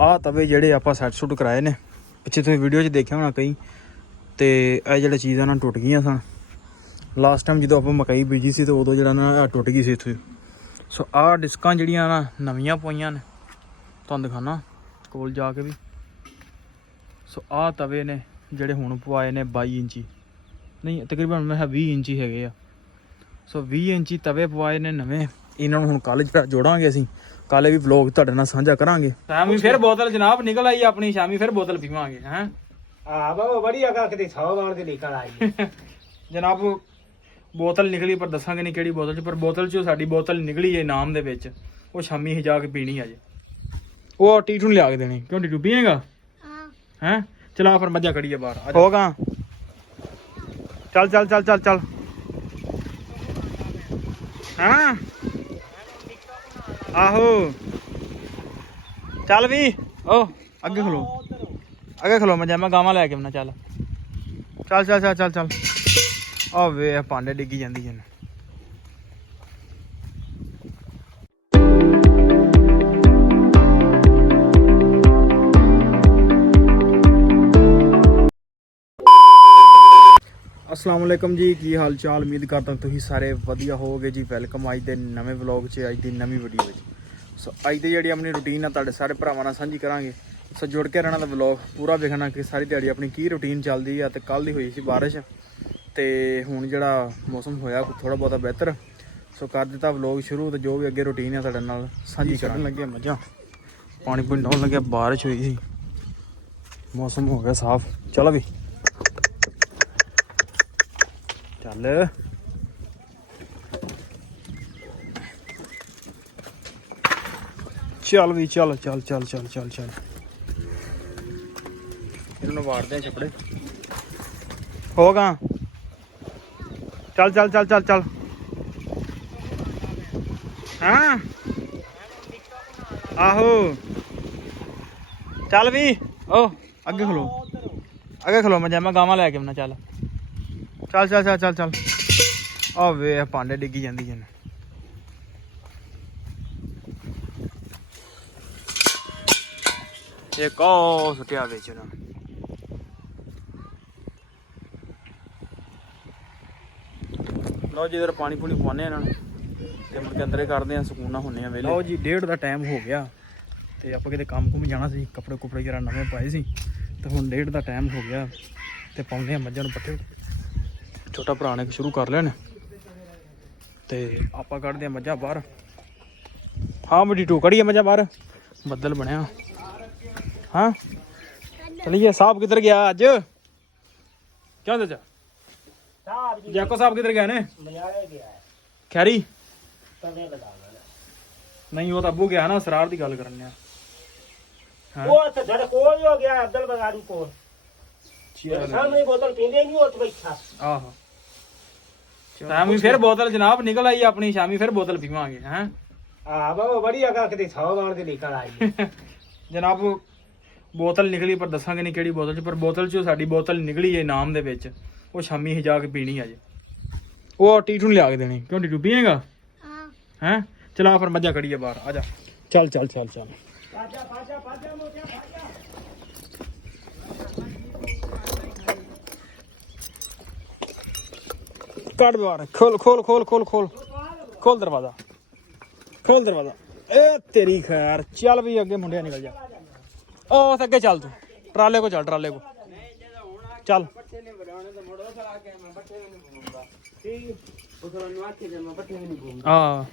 ਆ ਤਵੇ ਜਿਹੜੇ ਆਪਾਂ ਸੈੱਟ ਸੁੱਟ ਕਰਾਏ ਨੇ, ਪਿੱਛੇ ਤੁਸੀਂ ਵੀਡੀਓ 'ਚ ਦੇਖਿਆ ਹੋਣਾ ਕਈ, ਤੇ ਇਹ ਜਿਹੜੇ ਚੀਜ਼ਾਂ ਨਾਲ ਟੁੱਟ ਗਈਆਂ ਸਨ ਲਾਸਟ ਟਾਈਮ ਜਦੋਂ ਆਪਾਂ ਮਕਈ ਬੀਜੀ ਸੀ, ਤੇ ਉਦੋਂ ਜਿਹੜਾ ਨਾ ਟੁੱਟ ਗਈ ਸੀ ਇੱਥੇ। ਸੋ ਆਹ ਡਿਸਕਾਂ ਜਿਹੜੀਆਂ ਨਾ ਨਵੀਆਂ ਪਈਆਂ ਨੇ, ਤੁਹਾਨੂੰ ਦਿਖਾਣਾ ਕੋਲ ਜਾ ਕੇ ਵੀ। ਸੋ ਆਹ ਤਵੇ ਨੇ ਜਿਹੜੇ ਹੁਣ ਪਵਾਏ ਨੇ 22 ਇੰਚੀ, ਨਹੀਂ ਤਕਰੀਬਨ ਮੈਂ 20 ਇੰਚੀ ਹੈਗੇ ਆ। ਸੋ 20 ਇੰਚੀ ਤਵੇ ਪਵਾਏ ਨੇ ਨਵੇਂ। ਇਹਨਾਂ ਨੂੰ ਹੁਣ ਕੱਲ੍ਹ ਜੋੜਾਂਗੇ ਅਸੀਂ, ਕੱਲ੍ਹ ਵੀ ਵਲੌਗ ਤੁਹਾਡੇ ਨਾਲ ਸਾਂਝਾ ਕਰਾਂਗੇ। ਸ਼ਾਮੀ ਫਿਰ ਬੋਤਲ ਜਨਾਬ ਨਿਕਲ ਆਈ ਆਪਣੀ, ਸ਼ਾਮੀ ਫਿਰ ਬੋਤਲ ਪੀਵਾਂਗੇ। ਹੈਂ ਬਾਬਾ ਬੜੀ ਅਗਾ ਕਿਤੇ 100 ਵਾਰ ਦੀ ਨਿਕਲ ਆਈ ਜਨਾਬ, ਬੋਤਲ ਨਿਕਲੀ ਪਰ ਦੱਸਾਂਗੇ ਨਹੀਂ ਕਿਹੜੀ ਬੋਤਲ 'ਚ, ਪਰ ਬੋਤਲ 'ਚੋਂ ਸਾਡੀ ਬੋਤਲ ਨਿਕਲੀ ਹੈ ਇਨਾਮ ਦੇ ਵਿੱਚ। ਉਹ ਸ਼ਾਮੀ ਹੀ ਜਾ ਕੇ ਪੀਣੀ ਅਜੇ, ਉਹ ਟੀਟੂ ਨੂੰ ਲਿਆ ਕੇ ਦੇਣੀ। ਕਿਉਂ ਟੀਟੂ ਪੀਏਗਾ? ਹੈਂ ਚਲਾ ਫਿਰ ਮੱਝਾਂ ਕੜੀਏ ਬਾਹਰ ਹੋਗਾ। ਚੱਲ ਚੱਲ ਚੱਲ ਚੱਲ ਚੱਲ। ਹਾਂ ਆਹੋ ਚੱਲ ਵੀ। ਉਹ ਅੱਗੇ ਖਲੋ ਮੱਝਾਂ, ਮੈਂ ਗਾਵਾਂ ਲੈ ਕੇ ਆਉਣਾ। ਚੱਲ ਚੱਲ ਚੱਲ ਚੱਲ ਚੱਲ ਚੱਲ। ਆ ਵੇ ਭਾਂਡੇ ਡਿੱਗੀ ਜਾਂਦੀ ਹਨ। अस्सलाम वालेकुम जी, की हाल चाल? उम्मीद करता तुसीं सारे वधिया होवोगे जी। वेलकम अज दे नवे व्लॉग च, अज दी नवी वीडियो विच। सो अज दी जिहड़ी अपनी रूटीन है तुहाडे सारे भरावां नाल सांझी करांगे। सो जुड़ के रहना, तो व्लॉग पूरा देखना कि सारी दिहाड़ी अपनी की रूटीन चलदी है। ते कल दी होई सी बारिश, ते हुण जिहड़ा मौसम होया थोड़ा बहुता बेहतर। सो कर दित्ता व्लॉग शुरू, ते जो भी अगे रूटीन है तुहाडे नाल सांझी करन लगे। मझां पानी पूनी डाउन लगे, बारिश हुई सी, मौसम हो गया साफ। चलो भी ਚੱਲ ਚੱਲ ਵੀ ਚੱਲ ਚੱਲ ਚੱਲ ਚੱਲ ਚੱਲ ਚੱਲ। ਇਹਨਾਂ ਨੂੰ ਵਾੜਦੇ ਆ ਛੱਪੜੇ। ਹੋਗਾ ਚੱਲ ਚੱਲ ਚੱਲ ਚੱਲ ਚੱਲ। ਹਾਂ ਆਹੋ ਚੱਲ ਵੀ। ਉਹ ਅੱਗੇ ਖਲੋ ਮੈਂ ਮੈਂ ਗਾਵਾਂ ਲੈ ਕੇ ਆਉਣਾ। ਚੱਲ ਚੱਲ ਚੱਲ ਚੱਲ ਚੱਲ ਚੱਲ। ਆ ਵੇ ਭਾਂਡੇ ਡਿੱਗੀ ਜਾਂਦੀ ਹਨ। ਇੱਕ ਉਹ ਸੁੱਟਿਆ ਵਿੱਚ ਉਹਨਾਂ ਨੇ। ਲਓ ਜੀ ਇਧਰ ਪਾਣੀ ਪੂਣੀ ਪਵਾਉਂਦੇ ਇਹਨਾਂ ਨੂੰ, ਤੇ ਮੁੜ ਕੇ ਅੰਦਰੇ ਕਰਦੇ ਆ, ਸਕੂਨ ਨਾਲ ਹੁੰਦੇ ਆ ਵੇਲੇ। ਲਓ ਜੀ 1:30 ਦਾ ਟਾਈਮ ਹੋ ਗਿਆ, ਤੇ ਆਪਾਂ ਕਿਤੇ ਕੰਮ ਕੁਮ ਜਾਣਾ ਸੀ। ਕੱਪੜੇ ਕੁਪੜੇ ਜਰਾ ਨਵੇਂ ਪਾਏ ਸੀ, ਤੇ ਹੁਣ 1:30 ਦਾ ਟਾਈਮ ਹੋ ਗਿਆ, ਤੇ ਪਾਉਂਦੇ ਆ ਮੱਝਾਂ ਨੂੰ ਪੱਠੇ। ਛੋਟਾ ਭਰਾ ਨੇ ਸ਼ੁਰੂ ਕਰ ਲਿਆ ਨੇ, ਤੇ ਆਪਾਂ ਕੱਢਦੇ ਆ ਮੱਝਾਂ ਬਾਹਰ। ਹਾਂ ਬੜੀ ਟੂ ਕੜੀਏ ਮੱਝਾਂ ਬਾਹਰ, ਬੱਦਲ ਬਣਿਆ। ਹਾਂ ਚਲੀਏ। ਸਾਹਿਬ ਕਿੱਧਰ ਗਿਆ ਅੱਜ? ਕਿਉਂ ਚਾਚਾ? ਜੈਕੋ ਸਾਹਿਬ ਕਿੱਧਰ ਗਏ ਨੇ? ਖੈਰੀ ਨਹੀਂ, ਉਹ ਤਾਂ ਅੱਬੂ ਗਿਆ ਨਾ, ਸਰਾਰ ਦੀ ਗੱਲ ਕਰਨ ਆ। ਉਹ ਤਾਂ ਸਾਡੇ ਕੋਲ ਹੀ ਹੋ ਗਿਆ, ਅਬਦੁਲ ਬਜ਼ਾਰੀ ਕੋਲ। ਸਾਹਮਣੇ ਬੋਤਲ ਪੀਂਦੇ ਨਹੀਂ, ਉੱਥੇ ਬੈਠਾ। ਆਹੋ ਸ਼ਾਮੀ ਫਿਰ ਬੋਤਲ ਜਨਾਬ ਨਿਕਲ ਆਈ ਆਪਣੀ, ਸ਼ਾਮੀ ਫਿਰ ਬੋਤਲ ਪੀਵਾਂਗੇ। ਹੈਂ ਬਾਬਾ ਬੜੀ ਅਗਾ ਕਿਤੇ 100 ਵਾਰ ਦੀ ਨਿਕਲ ਆਈ ਜਨਾਬ, ਬੋਤਲ ਨਿਕਲੀ ਪਰ ਦੱਸਾਂਗੇ ਨਹੀਂ ਕਿਹੜੀ ਬੋਤਲ 'ਚ, ਪਰ ਬੋਤਲ 'ਚੋਂ ਸਾਡੀ ਬੋਤਲ ਨਿਕਲੀ ਹੈ ਇਨਾਮ ਦੇ ਵਿੱਚ। ਉਹ ਸ਼ਾਮੀ ਹੀ ਜਾ ਕੇ ਪੀਣੀ ਅਜੇ, ਉਹ ਟੀਟੂ ਨੂੰ ਲਿਆ ਕੇ ਦੇਣੀ। ਕਿਉਂ ਟੀਟੂ ਪੀਏਗਾ? ਹੈਂ ਚਲਾ ਫਿਰ ਮੱਝਾਂ ਕੜੀਏ ਬਾਹਰ, ਆ ਜਾ। ਚੱਲ ਚੱਲ ਚੱਲ ਚੱਲ। ਕੱਢ ਬਾਹਰ, ਖੋਲ ਖੋਲ ਖੋਲ ਖੋਲ ਖੋਲ ਖੋਲ ਦਰਵਾਜ਼ਾ, ਖੋਲ ਦਰਵਾਜ਼ਾ। ਇਹ ਤੇਰੀ ਖੈਰ। ਚੱਲ ਵੀ ਅੱਗੇ ਮੁੰਡਿਆ ਨਿਕਲ ਜਾ। ਉਹ ਅੱਗੇ ਚੱਲ, ਤੂੰ ਟਰਾਲੇ ਕੋ ਚੱਲ, ਟਰਾਲੇ ਕੋ ਚੱਲ। ਹਾਂ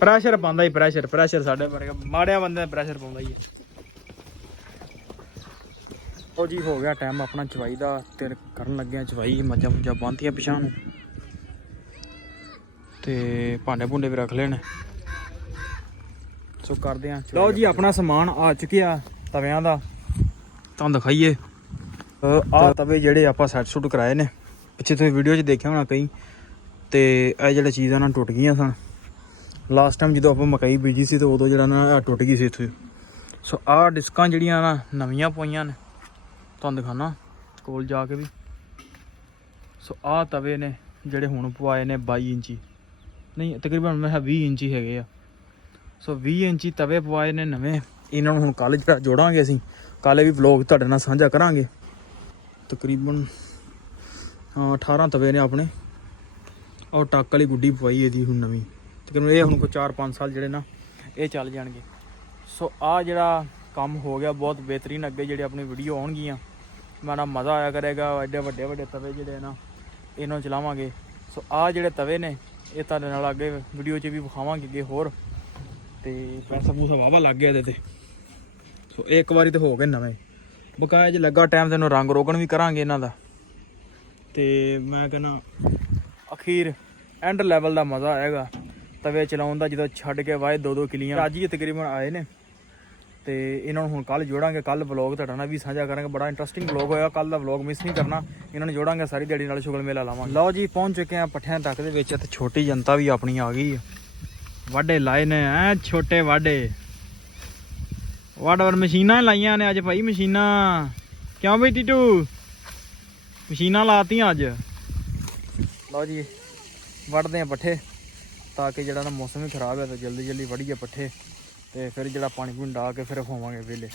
ਪ੍ਰੈਸ਼ਰ ਪਾਉਂਦਾ ਹੀ, ਪ੍ਰੈਸ਼ਰ ਸਾਡੇ ਵਰਗਾ ਮਾੜਿਆ ਬੰਦੇ ਪ੍ਰੈਸ਼ਰ ਪਾਉਂਦਾ ਹੀ ਹੈ। ਉਹ ਜੀ ਹੋ ਗਿਆ ਟਾਈਮ ਆਪਣਾ ਚਵਾਈ ਦਾ, ਤੇ ਕਰਨ ਲੱਗੇ ਆ ਚਵਾਈ। ਮੱਝਾਂ ਮੁੱਝਾਂ ਬੰਨ੍ਹਤੀਆਂ ਪਿਛਾਂਹ ਨੂੰ, ਤੇ ਭਾਂਡੇ ਭੁੰਡੇ ਵੀ ਰੱਖ ਲੈਣ। ਸੋ ਕਰਦੇ ਆ। ਲਓ ਜੀ ਆਪਣਾ ਸਮਾਨ ਆ ਚੁੱਕਿਆ ਤਵਿਆਂ ਦਾ, ਤੁਹਾਨੂੰ ਦਿਖਾਈਏ। ਆਹ ਤਵੇ ਜਿਹੜੇ ਆਪਾਂ ਸੈੱਟ ਸੁੱਟ ਕਰਾਏ ਨੇ, ਪਿੱਛੇ ਤੁਸੀਂ ਵੀਡੀਓ 'ਚ ਦੇਖਿਆ ਹੋਣਾ ਕਈ, ਤੇ ਇਹ ਜਿਹੜੇ ਚੀਜ਼ਾਂ ਨਾਲ ਟੁੱਟ ਗਈਆਂ ਸਨ ਲਾਸਟ ਟਾਈਮ ਜਦੋਂ ਆਪਾਂ ਮਕਈ ਬੀਜੀ ਸੀ, ਤੇ ਉਦੋਂ ਜਿਹੜਾ ਨਾ ਟੁੱਟ ਗਈ ਸੀ ਇੱਥੇ। ਸੋ ਆਹ ਡਿਸਕਾਂ ਜਿਹੜੀਆਂ ਨਾ ਨਵੀਆਂ ਪਈਆਂ ਨੇ, ਤੁਹਾਨੂੰ ਦਿਖਾਣਾ ਕੋਲ ਜਾ ਕੇ ਵੀ। ਸੋ ਆਹ ਤਵੇ ਨੇ ਜਿਹੜੇ ਹੁਣ ਪਵਾਏ ਨੇ 22 ਇੰਚੀ, ਨਹੀਂ ਤਕਰੀਬਨ ਮੈਂ 20 ਇੰਚੀ ਹੈਗੇ ਆ। ਸੋ 20 ਇੰਚੀ ਤਵੇ ਪਵਾਏ ਨੇ ਨਵੇਂ। ਇਹਨਾਂ ਨੂੰ ਹੁਣ ਕੱਲ੍ਹ ਜਿਹੜਾ ਜੋੜਾਂਗੇ ਅਸੀਂ, ਕੱਲ੍ਹ ਵੀ ਵਲੌਗ ਤੁਹਾਡੇ ਨਾਲ ਸਾਂਝਾ ਕਰਾਂਗੇ। ਤਕਰੀਬਨ 18 ਤਵੇ ਨੇ ਆਪਣੇ। ਔਰ ਟੱਕ ਵਾਲੀ ਗੁੱਡੀ ਪਵਾਈ ਇਹਦੀ ਹੁਣ ਨਵੀਂ। ਤਕਰੀਬਨ ਇਹ ਹੁਣ ਕੋਈ 4-5 ਸਾਲ ਜਿਹੜੇ ਨਾ ਇਹ ਚੱਲ ਜਾਣਗੇ। ਸੋ ਆਹ ਜਿਹੜਾ ਕੰਮ ਹੋ ਗਿਆ ਬਹੁਤ ਬਿਹਤਰੀਨ। ਅੱਗੇ ਜਿਹੜੇ ਆਪਣੀ ਵੀਡੀਓ ਆਉਣਗੀਆਂ ਮਾੜਾ ਮਜ਼ਾ ਆਇਆ ਕਰੇਗਾ। ਐਡੇ ਵੱਡੇ ਵੱਡੇ ਤਵੇ ਜਿਹੜੇ ਨਾ ਇਹਨਾਂ ਨੂੰ ਚਲਾਵਾਂਗੇ। ਸੋ ਆਹ ਜਿਹੜੇ ਤਵੇ ਨੇ ਇਹ ਤੁਹਾਡੇ ਨਾਲ ਅੱਗੇ ਵੀਡੀਓ 'ਚ ਵੀ ਵਿਖਾਵਾਂਗੇ ਅੱਗੇ ਹੋਰ। ਤੇ ਪੈਸਾ ਪੂਸਾ ਵਾਹਵਾ ਲੱਗ ਗਿਆ ਇਹਦੇ ਤੇ। ਸੋ ਇੱਕ ਵਾਰੀ ਤਾਂ ਹੋ ਗਏ ਨਵੇਂ। ਬਕਾਇਆ ਜੇ ਲੱਗਾ ਟਾਈਮ ਤੈਨੂੰ ਰੰਗ ਰੋਗਨ ਵੀ ਕਰਾਂਗੇ ਇਹਨਾਂ ਦਾ। ਤੇ ਮੈਂ ਕਹਿੰਦਾ ਅਖੀਰ ਐਂਡ ਲੈਵਲ ਦਾ ਮਜ਼ਾ ਆਏਗਾ ਤਵੇ ਚਲਾਉਣ ਦਾ, ਜਦੋਂ ਛੱਡ ਕੇ ਵਾਏ 2-2 ਕਿੱਲੀਆਂ। ਅੱਜ ਹੀ ਤਕਰੀਬਨ ਆਏ ਨੇ ਤੇ ਇਹਨਾਂ ਨੂੰ ਹੁਣ ਕੱਲ੍ਹ ਜੋੜਾਂਗੇ। ਕੱਲ੍ਹ ਵਲੌਗ ਤੁਹਾਡਾ ਨਾਲ ਵੀ ਸਾਂਝਾ ਕਰਾਂਗੇ। ਬੜਾ ਇੰਟਰਸਟਿੰਗ ਵਲੌਗ ਹੋਇਆ ਕੱਲ੍ਹ ਦਾ। ਵਲੌਗ ਮਿਸ ਨਹੀਂ ਕਰਨਾ। ਇਹਨਾਂ ਨੂੰ ਜੋੜਾਂਗੇ ਸਾਰੀ ਦਿਹਾੜੀ ਨਾਲ ਸ਼ੁਗਲ ਮੇਲਾ ਲਾਵਾਂਗੇ। ਲਓ ਜੀ ਪਹੁੰਚ ਚੁੱਕੇ ਆ ਪੱਠਿਆਂ ਤੱਕ ਦੇ ਵਿੱਚ। ਤੇ ਛੋਟੀ ਜਨਤਾ ਵੀ ਆਪਣੀ ਆ ਗਈ। ਵਾਢੇ ਲਾਏ ਨੇ ਛੋਟੇ ਵਾਢੇ। ਵਾਢ ਮਸ਼ੀਨਾਂ ਲਾਈਆਂ ਨੇ ਅੱਜ ਭਾਈ, ਮਸ਼ੀਨਾਂ। ਕਿਉਂ ਬਈ ਟੀਟੂ, ਮਸ਼ੀਨਾਂ ਲਾਤੀਆਂ ਅੱਜ। ਲਓ ਜੀ ਵੱਢਦੇ ਆ ਪੱਠੇ ਤਾਂ ਕਿ ਜਿਹੜਾ ਨਾ ਮੌਸਮ ਵੀ ਖਰਾਬ ਹੈ ਤਾਂ ਜਲਦੀ ਜਲਦੀ ਵੱਢੀਏ ਪੱਠੇ। ਤੇ ਫਿਰ ਜਿਹੜਾ ਪਾਣੀ ਪੂਣੀ ਡਾ ਕੇ ਫਿਰ ਹੋਵਾਂਗੇ ਵਿਹਲੇ।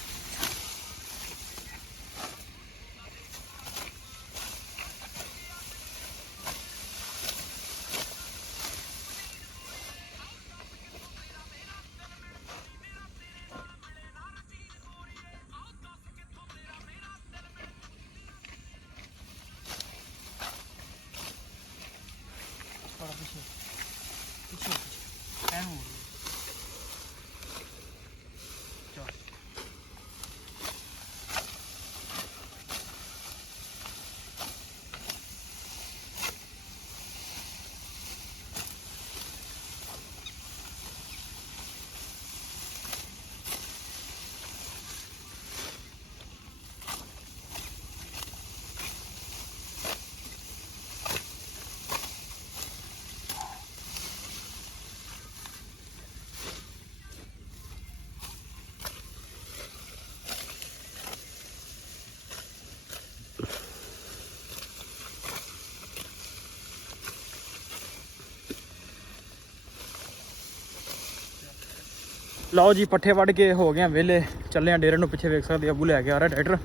ਲਓ ਜੀ ਪੱਠੇ ਵੱਢ ਕੇ ਹੋ ਗਏ ਆ ਵਿਹਲੇ। ਚੱਲੇ ਆ ਡੇਰੇ ਨੂੰ। ਪਿੱਛੇ ਵੇਖ ਸਕਦੇ ਅੱਬੂ ਲੈ ਕੇ ਆ ਰਿਹਾ ਟਰੈਕਟਰ।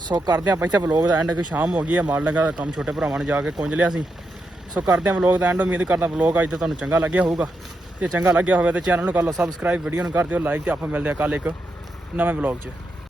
ਸੋ ਕਰਦੇ ਆ ਪਹਿਲਾਂ ਵਲੌਗ ਦਾ ਐਂਡ। ਕਿ ਸ਼ਾਮ ਹੋ ਗਈ ਹੈ, ਮਾਲ ਲੰਗਾ ਦਾ ਕੰਮ ਛੋਟੇ ਭਰਾਵਾਂ ਨੇ ਜਾ ਕੇ ਕੁੰਝ ਲਿਆ ਸੀ। ਸੋ ਕਰਦੇ ਆ ਵਲੌਗ ਦਾ ਐਂਡ। ਉਮੀਦ ਕਰਦਾ ਵਲੌਗ ਅੱਜ ਤਾਂ ਤੁਹਾਨੂੰ ਚੰਗਾ ਲੱਗਿਆ ਹੋਊਗਾ। ਜੇ ਚੰਗਾ ਲੱਗਿਆ ਹੋਵੇ ਤਾਂ ਚੈਨਲ ਨੂੰ ਕਰ ਲਓ ਸਬਸਕ੍ਰਾਈਬ, ਵੀਡੀਓ ਨੂੰ ਕਰ ਦਿਓ ਲਾਈਕ। ਤੇ ਆਪਾਂ ਮਿਲਦੇ ਆ ਕੱਲ੍ਹ ਇੱਕ ਨਵੇਂ ਵਲੌਗ 'ਚ।